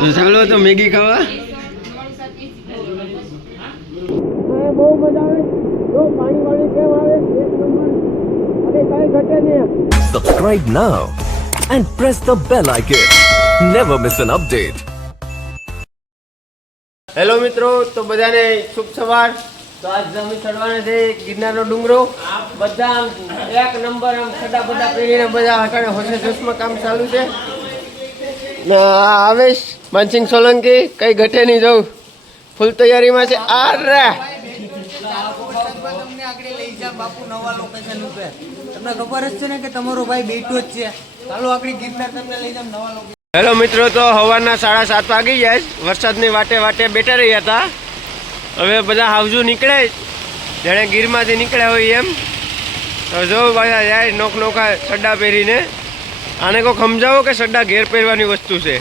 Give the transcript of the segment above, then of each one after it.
ચાલો તો મેગી ખાવા. બહુ મજા આવે. જો પાણી વાળી કેમ આવે એક નંબર અને કઈ ઘટે નહીં. Subscribe now and press the bell icon. Never miss an update. Hello મિત્રો, તો બધાને શુભ સવાર. તો આજ અમે ચડવાના છે ગિરનારનો ડુંગરો. બધા આમ એક નંબર આમ ખડા બધા પહેરીને બધા અટાણે હોશે જોશમાં કામ ચાલુ છે. આવેશ માનસિંહ સોલંકી કઈ ઘટે નહીં જવું ફૂલ તૈયારીમાં છે. તમને ખબર જ છે ને કે તમારો ભાઈ બેઠો જ છે. ચાલો આપણી ગિરનાર તમને લઈ જાવ નવા લોકો. હેલો મિત્રો, તો સવારના 7:30 વાગી જાય. વરસાદની વાટે વાટે બેઠા રહ્યા હતા. હવે બધા હાવજુ નીકળે જેણે ગીરમાંથી નીકળ્યા હોય એમ. તો જો બધા જાય નોક નોકા સડ્ડા પહેરીને. આને કોઈ સમજાવો કે સડ્ડા ઘેર પહેરવાની વસ્તુ છે.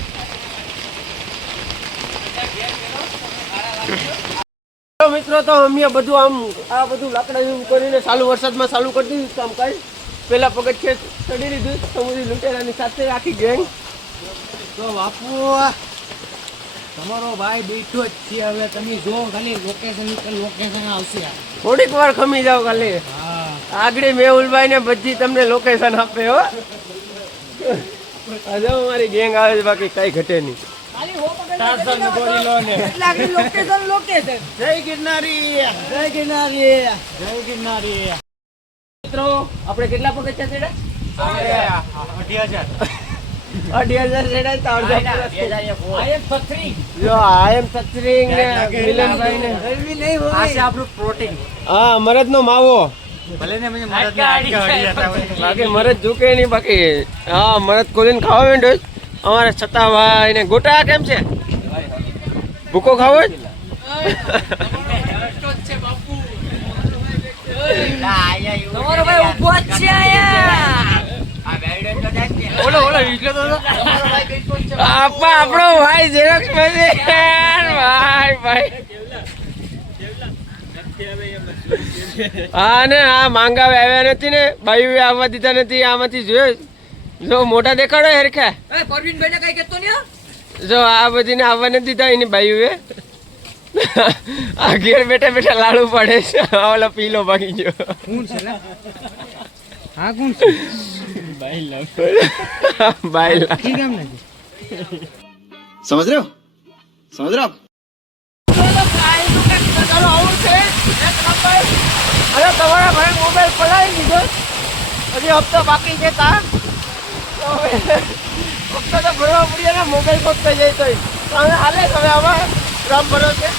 મિત્રો, તો અમે બધું આમ આ બધું લાકડા કરીને ચાલુ વરસાદમાં ચાલુ કરી દીધું કામ કાજ. પેલા પગથિયે ચડી લીધું સમુદ્રી લૂંટેરાની સાથે આખી ગેંગ. તો બાપુ તમારો ભાઈ બેઠો જ છે. હવે તમે જો ખાલી લોકેશન આવશે. થોડીક વાર ખમી જાવ ખાલી. આગળ મેહુલભાઈ ને બધી તમને લોકેશન આપે હો. હજુ અમારી ગેંગ આવે છે, બાકી કઈ ઘટે નહીં. મિત્રો, આપણે કેટલા પગથિયા ચડ્યા? 2,000 ચડ્યા. મરદ નો માવો બાકી મરદ ઝૂકે નહીં. બાકી હા, મરદ ખોલીને ખાવા માંડ્યો. અમારે છતાભાઈ ને ગોટા કેમ છે? ભૂકો ખાવો જ? આપણો ભાઈ ઝેરોક્ષ ભાઈ. હા ને, આ માંગાવે આવ્યા નથી ને, બાયુ આવવા દીધા નથી. આમાંથી જોયો જો મોટા દેખાડો હરખા. જો આ બધીને આવવા નથી દીધા એની બાયુએ. આ ઘેર બેઠા બેઠા લાડુ પડે છે. ઓલો પીલો ભાગી ગયો. समझ रहे हो અરે તમારા ભાઈ મોબાઈલ પડાવી દીધો. હજી હપ્તો બાકી છે. હપ્તો તો ભરવા પડ્યો ને. મોબાઈલ ખોટતો જાય તો હાલે. હવે આમાં રામ ભરો છે.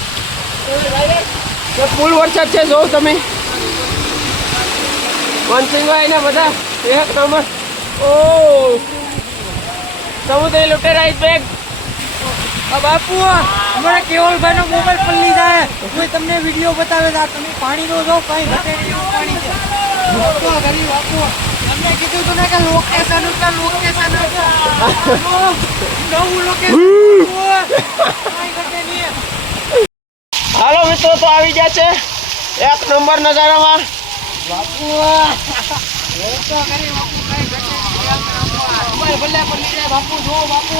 ફૂલ વરસાદ છે. જોઉં તમે માનસિંહભાઈ ને બધા એક નંબર. ઓ સમુદ્રી લૂંટેરા બેગ. બાપુ અમારા કેવલભાઈ નો મોબાઈલ પલ્લી જાય. કોઈ તમને વિડીયો બતાવે છે. તમે પાણી નો જો કઈ ઘટે નહીં. પાણી છે બાપુ. તમને કીધું તું ને કે લોકેશન નવું લોકેશન. હાલો મિત્રો, તો આવી ગયા છે એક નંબર નજારામાં. બાપુ ભલે પલ્લી જાય બાપુ. જો બાપુ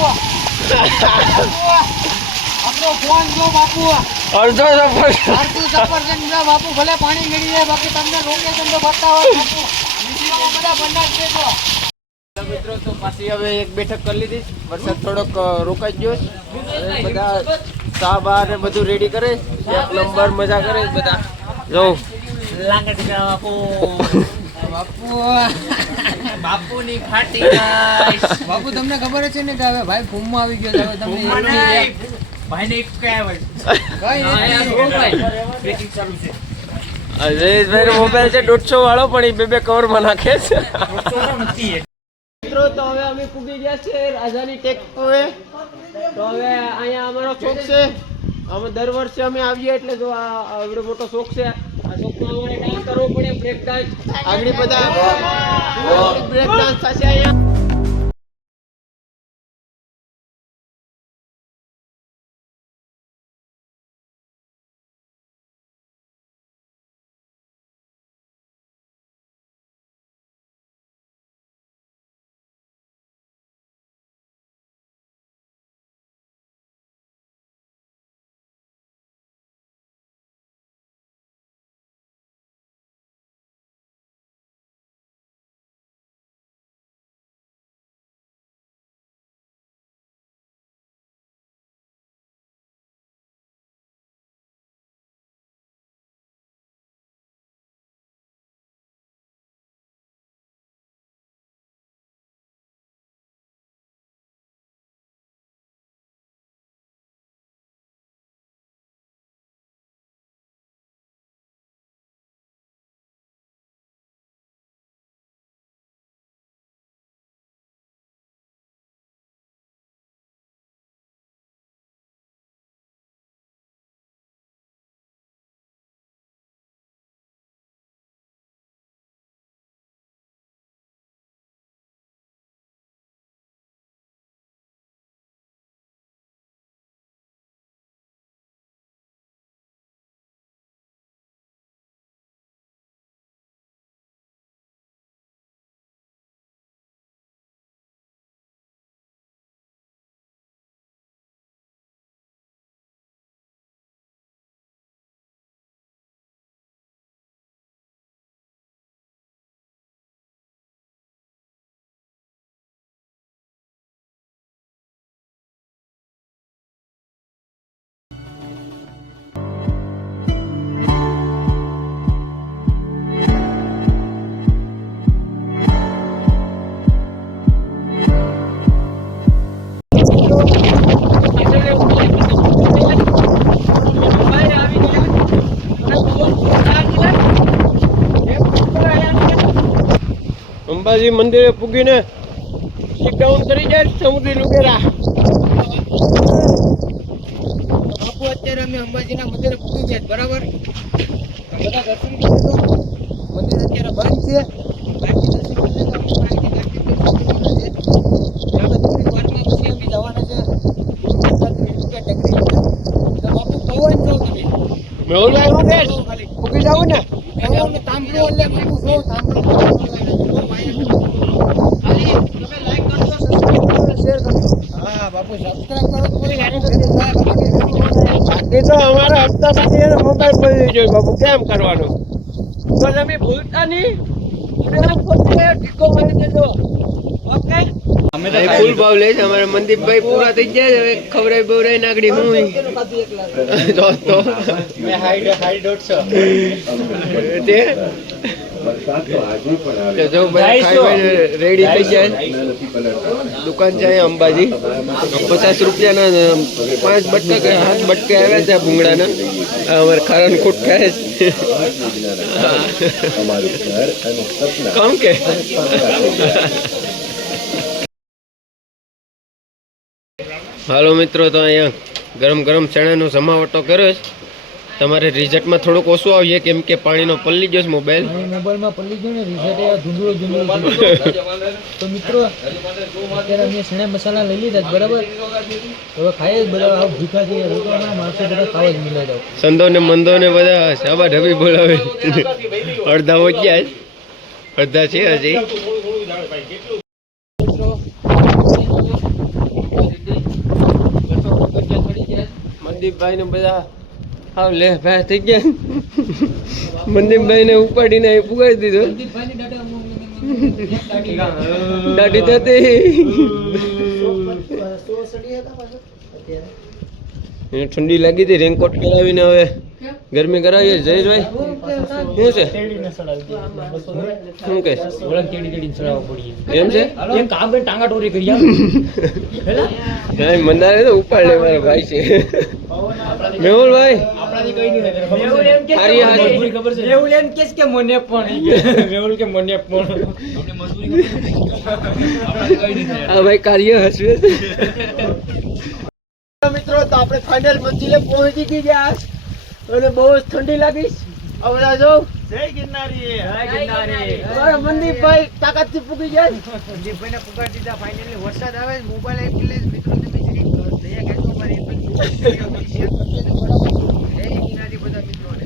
આપણો ફોન જો બાપુ. અડધો સફરજન જો બાપુ. ભલે પાણી ગળી જાય, બાકી તમને લોકેશન તો બતાવો બાપુ. બધા બંને છે. જો મિત્રો, તો પાછી હવે એક બેઠક કરી લીધી. વરસાદ થોડોક રોકાઈ ગયો. બધા ચા બા ને બધું રેડી કરે. એક નંબર મજા કરે બધા. જો બાપુની ફાટી બાપુ તમને ખબર છે ને કે હવે ભાઈ ફૂમમાં આવી ગયો છે. હવે તમે અજયભાઈ મોબાઈલ છે 150 વાળો, પણ એ બે કવરમાં નાખે છે. મિત્રો, તો હવે અમે પૂગી ગયા છે રાજાની ટેક पे. તો હવે અહીંયા અમારો શોખ છે. અમે દર વર્ષે અમે આવીએ એટલે જો આ આવડો મોટો શોખ છે. આ શોખમાં અમારે ડાન્સ કરવો પડે. બ્રેક ડાન્સ આગળ બધા બ્રેક ડાન્સ થશે અહીંયા. અંબાજી મંદિરે પૂગીને ચેક ડાઉન કરી જાય સમુદ્રી લુટેરા. બાપુ અત્યારે અમે અંબાજીના મંદિરે પૂરી ગયા બરાબર. તો બધા દર્શન કરી દો. મંદિર અત્યારે બંધ છે. બાકી દર્શન કરી લેજો. અમે અહીંથી દર્શન કરી ત્યાં તો થોડીક વારમાં પછી અમે જવાના છે ટેકરી. તો બાપુ પવન જો તમે મેહુલભાઈ હું કે ખાલી પૂગી જાવું ને? પવન તાંબડો એટલે બાપુ જો તાંબડો ખાલી તમે લાઈક કરજો, સબસ્ક્રાઇબ કરજો, શેર કરજો. હા બાપુ સબસ્ક્રાઇબ કરો તો કોઈ ગાડી નથી થાય બાપુ. બાકી તો અમારા હપ્તા સાથે એને મોબાઈલ પડી જોઈએ બાપુ, કેમ કરવાનું? તો તમે ભૂલતા નહીં. ટીકો મારી દેજો. ઓકે. ફૂલ ભાવ લે છે અમારા મનદીપભાઈ, પૂરા થઈ ગયા છે. હવે ખવડાવી બવડાવી નાખડી હું દોસ્તો તે જો બધા રેડી થઈ જાય. દુકાન છે અહીંયા અંબાજી. 50 રૂપિયાના 5 બટકા કે 7 બટકા આવ્યા છે ભૂંગળાના. અમારે ખારણ ખૂટ ખાય છે. કામ કે હાલો મિત્રો, તો અહીંયા ગરમ ગરમ ચણાનો જમાવટો કર્યો છે. તમારે રિઝલ્ટમાં થોડુંક ઓછું આવીએ કેમ કે પાણીનો પલ્લી ગયો છે મોબાઈલ. મોબાઈલમાં પલ્લી ગયો ને રિઝલ્ટ ધૂંધળો તો મિત્રો અત્યારે અમે સણા મસાલા લઈ લીધા બરાબર. હવે ખાઈએ જ બધા ભૂખા છે માણસો બધા ખાવા જ મિલે જાવ. સંદો ને મંદો ને બધા સાબા ઢબી બોલાવે. અડધા ઓછ્યા અડધા છે હજી. મનદીપભાઈ ને બધા હાવ લે ભાઈ થઈ ગયા. મનદીપભાઈ ને ઉપાડીને પુગાડી દીધો. દાઢી થતી ઠંડી લાગી હતી. રેનકોટ કરાવીને હવે ગરમી કરાવીએ. જયેશભાઈ શું છે? શું કે એમ છે? મંદારે તો ઉપાડ લે મારા ભાઈ છે. મેહુલભાઈ કાર્ય હસવે. મિત્રો તો આપણે ફાઇનલ મંજિલે પહોંચી ગયા અને બહુ જ ઠંડી લાગી. હવે જો જય ગિરનારી. મનદીપભાઈ તાકાતથી પૂગી ગયા. મનદીપભાઈને પુગાડી દીધા ફાઇનલી. વરસાદ આવે મોબાઈલ પ્લીઝ મિત્રો તમે દયા કરજો અમારી શેર કરજો ને બરાબર. જય ગિરનારી બધા મિત્રોને.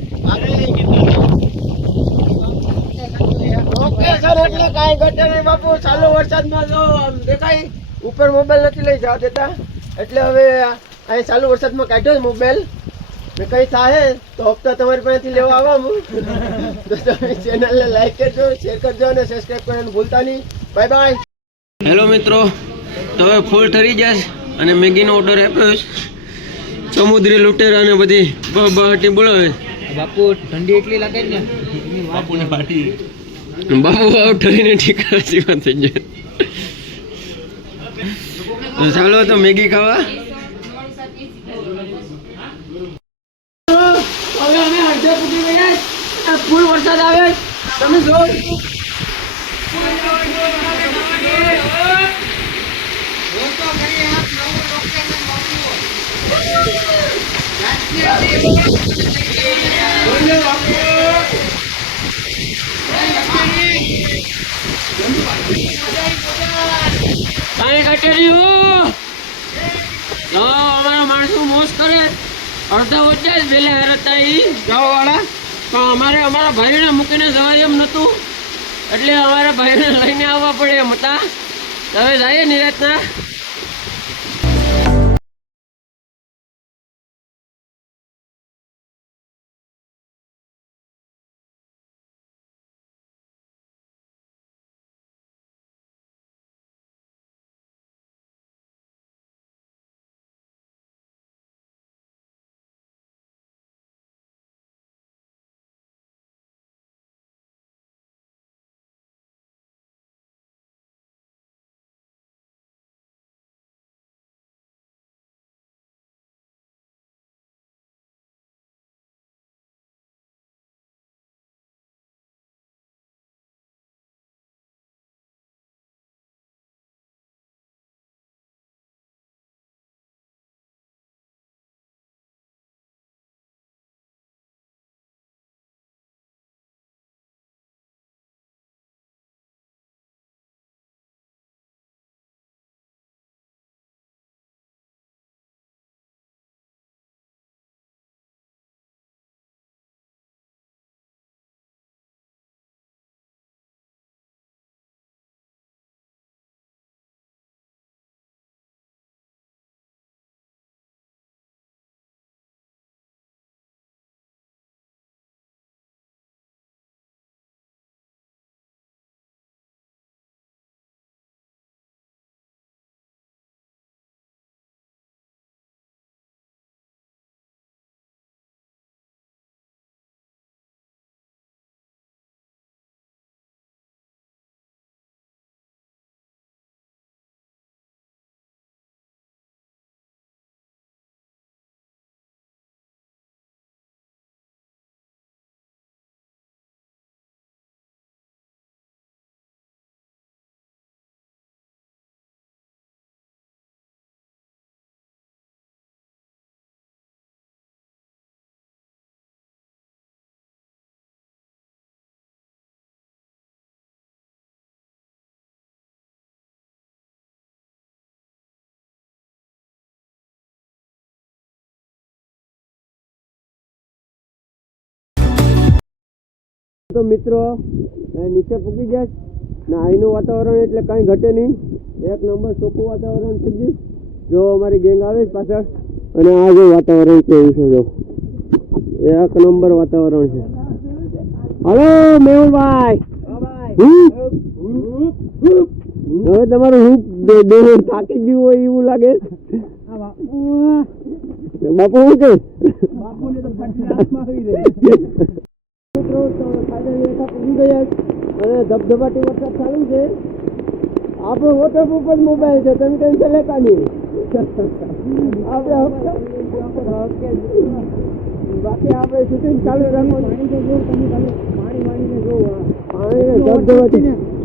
ઓકે સર, એટલે કાંઈ ઘટે નહીં બાપુ. ચાલુ વરસાદમાં જો આમ દેખાય ઉપર મોબાઈલ નથી લઈ જવા દેતા, એટલે હવે અહીં ચાલુ વરસાદમાં કાઢ્યો મોબાઈલ. ને કઈ થાય તો હપ્તા તમારી પાસેથી લેવા આવવાનું. તો તમે ચેનલને લાઈક કરજો, શેર કરજો અને સબસ્ક્રાઈબ કરવાનું ભૂલતા નહીં. Bye bye. હેલો મિત્રો, તો હવે ફૂલ ઠરી જશે અને મેગીનો ઓર્ડર આપ્યો છે. સમુદ્રી લુટેરા ને બધી બહાટી બોલાવે. બાપુ ઠંડી એટલી લાગે ને બાપુને પાટી. બાપુ ઠરીને ઠીકા જીવા થઈ જાય. ચાલો તો મેગી ખાવા. હવે અમે અડધે પૂકી ગયા. ફૂલ વરસાદ આવે તમે જો. અમારા માણસો મોજ કરે. અડધા વચ્ચે જ વેલા હતા એ જવા વાળા, પણ અમારે અમારા ભાઈને મૂકીને જવા એમ નતું, એટલે અમારા ભાઈને લઈને આવવા પડે એમ હતા. હવે જઈએ નિરાતના. તો મિત્રો નીચે પૂકી જાય ને અહીંનું વાતાવરણ એટલે કાંઈ ઘટે નહીં, એક નંબર ચોખ્ખું વાતાવરણ થઈ ગયું. જો અમારી ગેંગ આવે પાછળ અને આ જો વાતાવરણ કેવું છે, જો એક નંબર વાતાવરણ છે. હલો મેહુલભાઈ, હવે તમારું હું થાકી ગયું હોય એવું લાગે. બાપુ શું કે અને ધબધબાટી વરસાદ ચાલુ છે. આપણો વોટરપ્રૂફ જ મોબાઈલ છે, તમે ટેન્શન લેતા નહીં. બાકી આપણે શૂટિંગ ચાલુ રાખવાનું.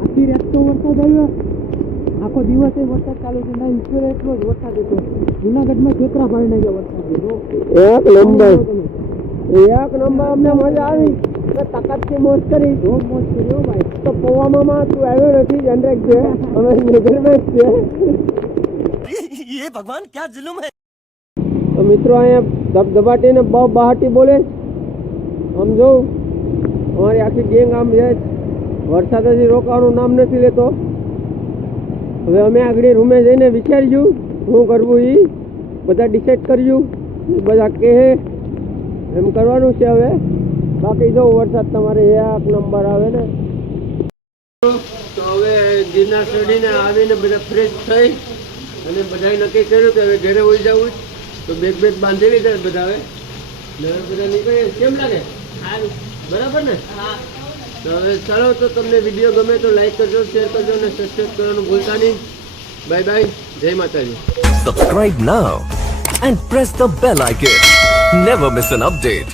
આખી રાત તો વરસાદ આવ્યો, આખો દિવસ વરસાદ ચાલુ છે. ના ઈશ્વર એટલો જ વરસાદ હતો. જુનાગઢમાં ખેતરા ભાઈ નાખ્યા વરસાદ. એક નંબર અમને મજા આવી. તાકાતથી મોજ કરી, ખૂબ મોજ કરી હો ભાઈ. તો પવામાં તું આવ્યો નથી, જનરેક છે અમે મેજરમેન્ટ છે. भगवान क्या जुल्म है. તો મિત્રો અહીંયા ધબધબાટીને બહાટી બોલે. આમ જોઉં અમારી આખી ગેંગ આમ જાય. વરસાદ હજી રોકાવાનું નામ નથી લેતો. હવે અમે આગળ રૂમે જઈને વિચાર્યું શું કરવું, એ બધા ડિસાઈડ કર્યું, બધા કહે એમ કરવાનું છે. હવે બાકી જો વરસાદ તમારે એક નંબર આવે ને. તો હવે ગિરનાર ચડીને આવીને બધા ફ્રેશ થઈ અને બધાએ નક્કી કર્યું કે હવે ઘરે હોઈ જવું. તો બેગ બાંધી લીધા બધા. હવે બધા નીકળે. કેમ લાગે? બરાબર ને? તો હવે ચાલો, તો તમને વિડીયો ગમે તો લાઈક કરજો, શેર કરજો અને સબસ્ક્રાઈબ કરવાનું ભૂલતા નહીં. બાય બાય, જય માતાજી. Subscribe now and press the bell icon. Never miss an update.